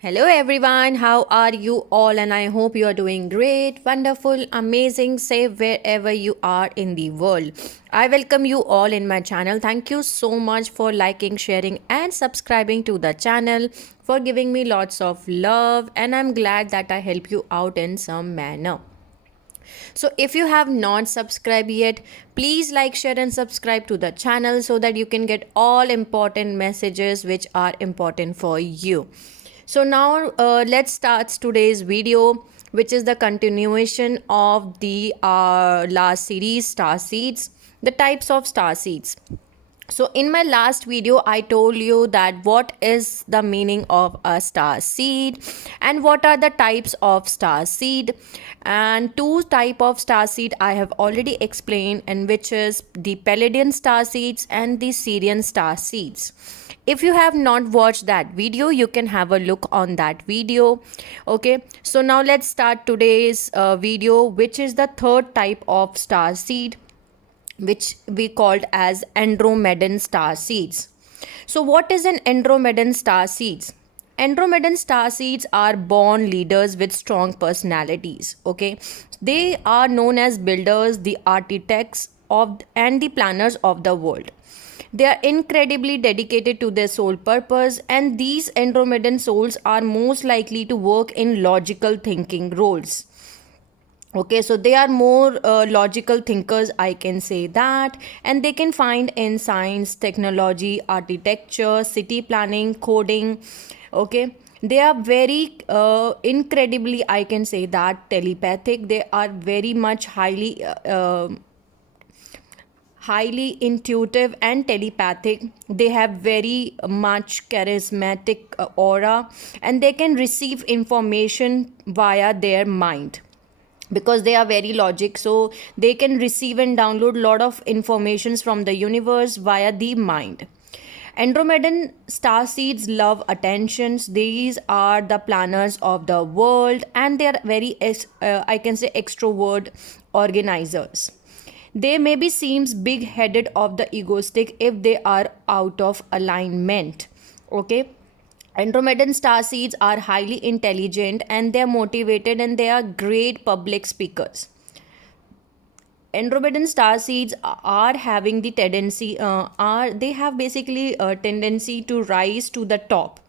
Hello everyone, how are you all? And I hope you are doing great, wonderful, amazing, safe wherever you are in the world. I welcome you all in my channel. Thank you so much for liking, sharing, and subscribing to the channel, for giving me lots of love, and I'm glad that I help you out in some manner. So, if you have not subscribed yet, please like, share, and subscribe to the channel so that you can get all important messages which are important for you. So, now let's start today's video, which is the continuation of the last series, star seeds, the types of star seeds. So, in my last video, I told you that what is the meaning of a star seed and what are the types of star seed. And two type of star seed I have already explained, and which is the Pleiadian star seeds and the Sirian star seeds. If you have not watched that video, you can have a look on that video. Okay, so now let's start today's video, which is the third type of star seed, which we called as Andromedan star seeds. So, what is an Andromedan star seeds? Andromedan star seeds are born leaders with strong personalities. Okay, they are known as builders, the architects of and the planners of the world. They are incredibly dedicated to their sole purpose, and these Andromedan souls are most likely to work in logical thinking roles. Okay, so they are more logical thinkers, I can say that, and they can find in science, technology, architecture, city planning, coding. Okay, they are very incredibly, I can say that, telepathic. They are very much highly intuitive and telepathic. They have very much charismatic aura, and they can receive information via their mind because they are very logic, so they can receive and download lot of informations from the universe via the mind. Andromedan star seeds love attentions. These are the planners of the world, and they are very I can say extrovert organizers. They maybe seems big headed of the egoistic if they are out of alignment. Okay, Andromedan star seeds are highly intelligent, and they are motivated, and they are great public speakers. Andromedan star seeds are having the tendency, are they have basically a tendency to rise to the top,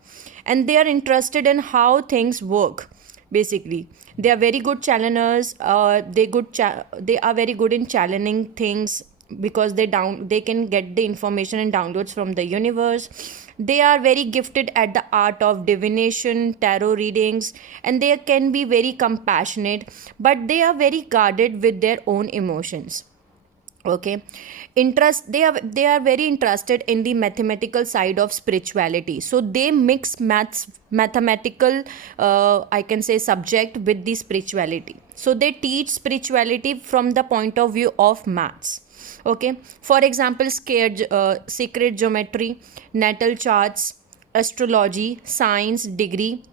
and they are interested in how things work. Basically, they are very good challengers. They are very good in challenging things because they can get the information and downloads from the universe. They are very gifted at the art of divination, tarot readings, and they can be very compassionate, but they are very guarded with their own emotions. Okay, they are very interested in the mathematical side of spirituality, so they mix mathematical, I can say, subject with the spirituality. So they teach spirituality from the point of view of maths. Okay, for example, secret geometry, natal charts, astrology, science degree.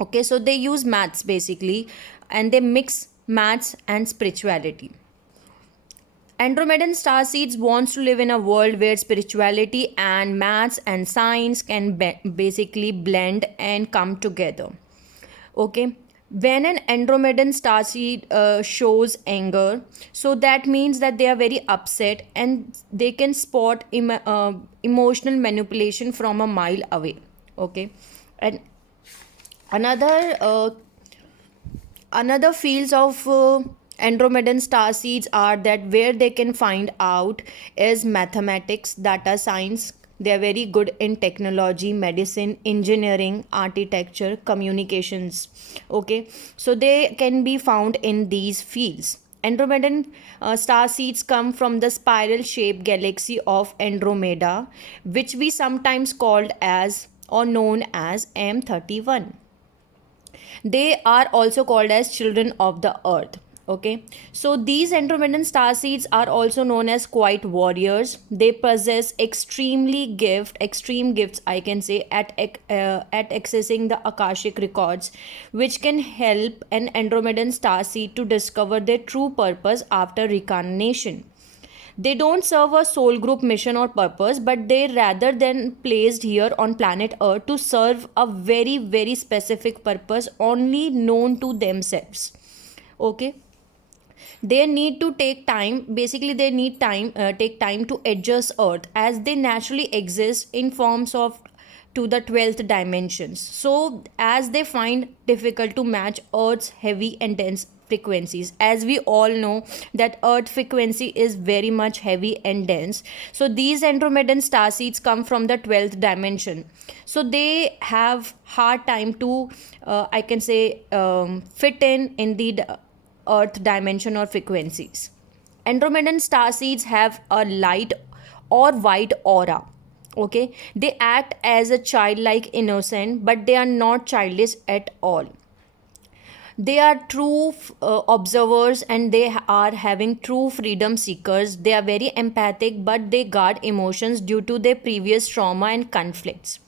Okay, so they use maths basically, and they mix maths and spirituality. Andromedan star seeds wants to live in a world where spirituality and maths and science can basically blend and come together. Okay, when an Andromedan star seed shows anger, so that means that they are very upset, and they can spot emotional manipulation from a mile away. Okay, and another another fields of Andromedan star seeds are that where they can find out is mathematics, data science. They are very good in technology, medicine, engineering, architecture, communications. Okay, so they can be found in these fields. Andromedan star seeds come from the spiral shaped galaxy of Andromeda, which we sometimes called as or known as M31. They are also called as children of the earth. Okay, so these Andromedan star seeds are also known as quiet warriors. They possess extreme gifts, I can say, at accessing the Akashic records, which can help an Andromedan star seed to discover their true purpose after reincarnation. They don't serve a soul group mission or purpose, but they rather than placed here on planet Earth to serve a very, very specific purpose only known to themselves. Okay, they need to take time, basically they need time, take time to adjust Earth as they naturally exist in forms of to the 12th dimensions. So as they find difficult to match Earth's heavy and dense frequencies, as we all know that Earth frequency is very much heavy and dense, so these Andromedan star seeds come from the 12th dimension, so they have hard time to I can say fit in the Earth dimension or frequencies. Andromedan star seeds have a light or white aura. Okay, they act as a childlike innocent, but they are not childish at all. They are true observers, and they are having true freedom seekers. They are very empathic, but they guard emotions due to their previous trauma and conflicts,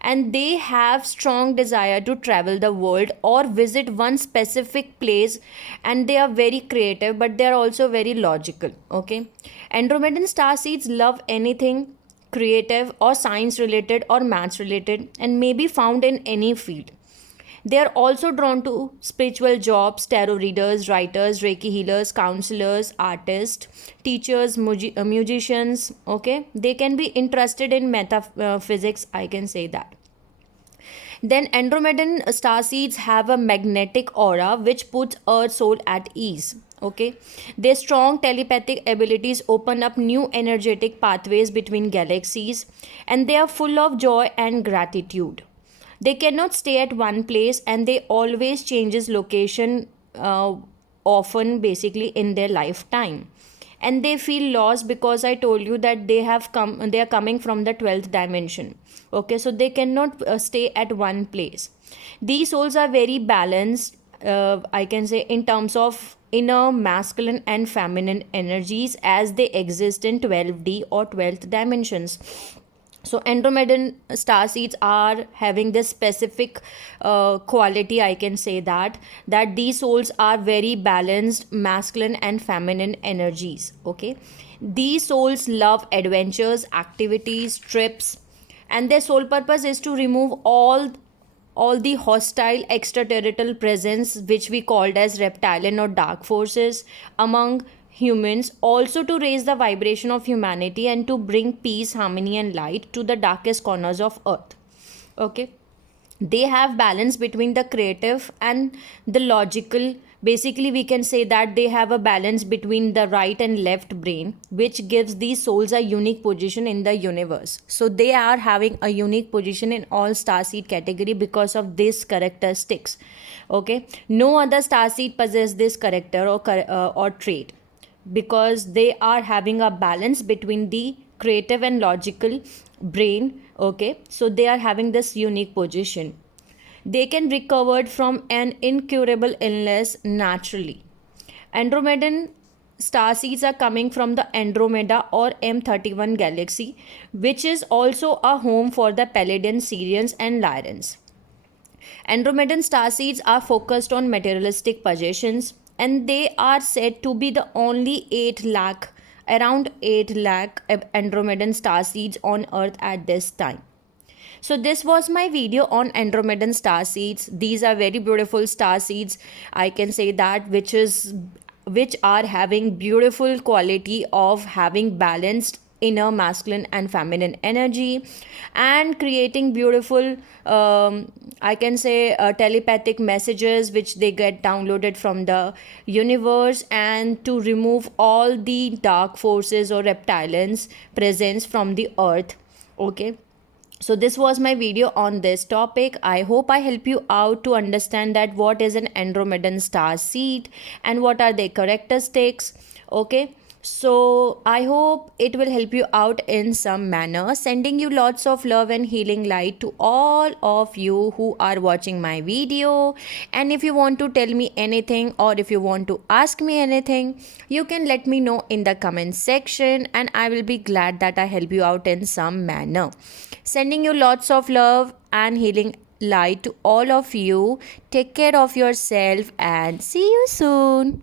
and they have strong desire to travel the world or visit one specific place, and they are very creative, but they are also very logical. Okay, Andromedan star seeds love anything creative or science related or maths related, and may be found in any field. They are also drawn to spiritual jobs, tarot readers, writers, Reiki healers, counselors, artists, teachers, musicians. Okay, they can be interested in metaphysics, I can say that. Then Andromedan star seeds have a magnetic aura which puts Earth soul at ease. Okay, their strong telepathic abilities open up new energetic pathways between galaxies, and they are full of joy and gratitude. They cannot stay at one place, and they always changes location often, basically in their lifetime, and they feel lost because I told you that they are coming from the 12th dimension. Okay, so they cannot stay at one place. These souls are very balanced, I can say, in terms of inner masculine and feminine energies as they exist in 12D or 12th dimensions. So Andromedan star seeds are having this specific quality, I can say that these souls are very balanced masculine and feminine energies. Okay, these souls love adventures, activities, trips, and their sole purpose is to remove all the hostile extraterritorial presence which we called as reptilian or dark forces among humans, also to raise the vibration of humanity and to bring peace, harmony and light to the darkest corners of earth. Okay, they have balance between the creative and the logical. Basically we can say that they have a balance between the right and left brain, which gives these souls a unique position in the universe. So they are having a unique position in all starseed category because of these characteristics. Okay, no other starseed possess this character or trait, because they are having a balance between the creative and logical brain. Okay, so they are having this unique position. They can recover from an incurable illness naturally. Andromedan star seeds are coming from the Andromeda or M31 galaxy, which is also a home for the Pleiadian, Sirians and Lyrans. Andromedan star seeds are focused on materialistic possessions, and they are said to be the only 8 lakh, around 8 lakh Andromedan star seeds on earth at this time. So this was my video on Andromedan star seeds. These are very beautiful star seeds, I can say that, which are having beautiful quality of having balanced inner masculine and feminine energy, and creating beautiful I can say telepathic messages which they get downloaded from the universe, and to remove all the dark forces or reptilians presence from the earth. Okay, so this was my video on this topic. I hope I help you out to understand that what is an Andromedan star seed and what are their characteristics. Okay, so I hope it will help you out in some manner. Sending you lots of love and healing light to all of you who are watching my video. And if you want to tell me anything, or if you want to ask me anything, you can let me know in the comment section, and I will be glad that I help you out in some manner. Sending you lots of love and healing light to all of you. Take care of yourself and see you soon.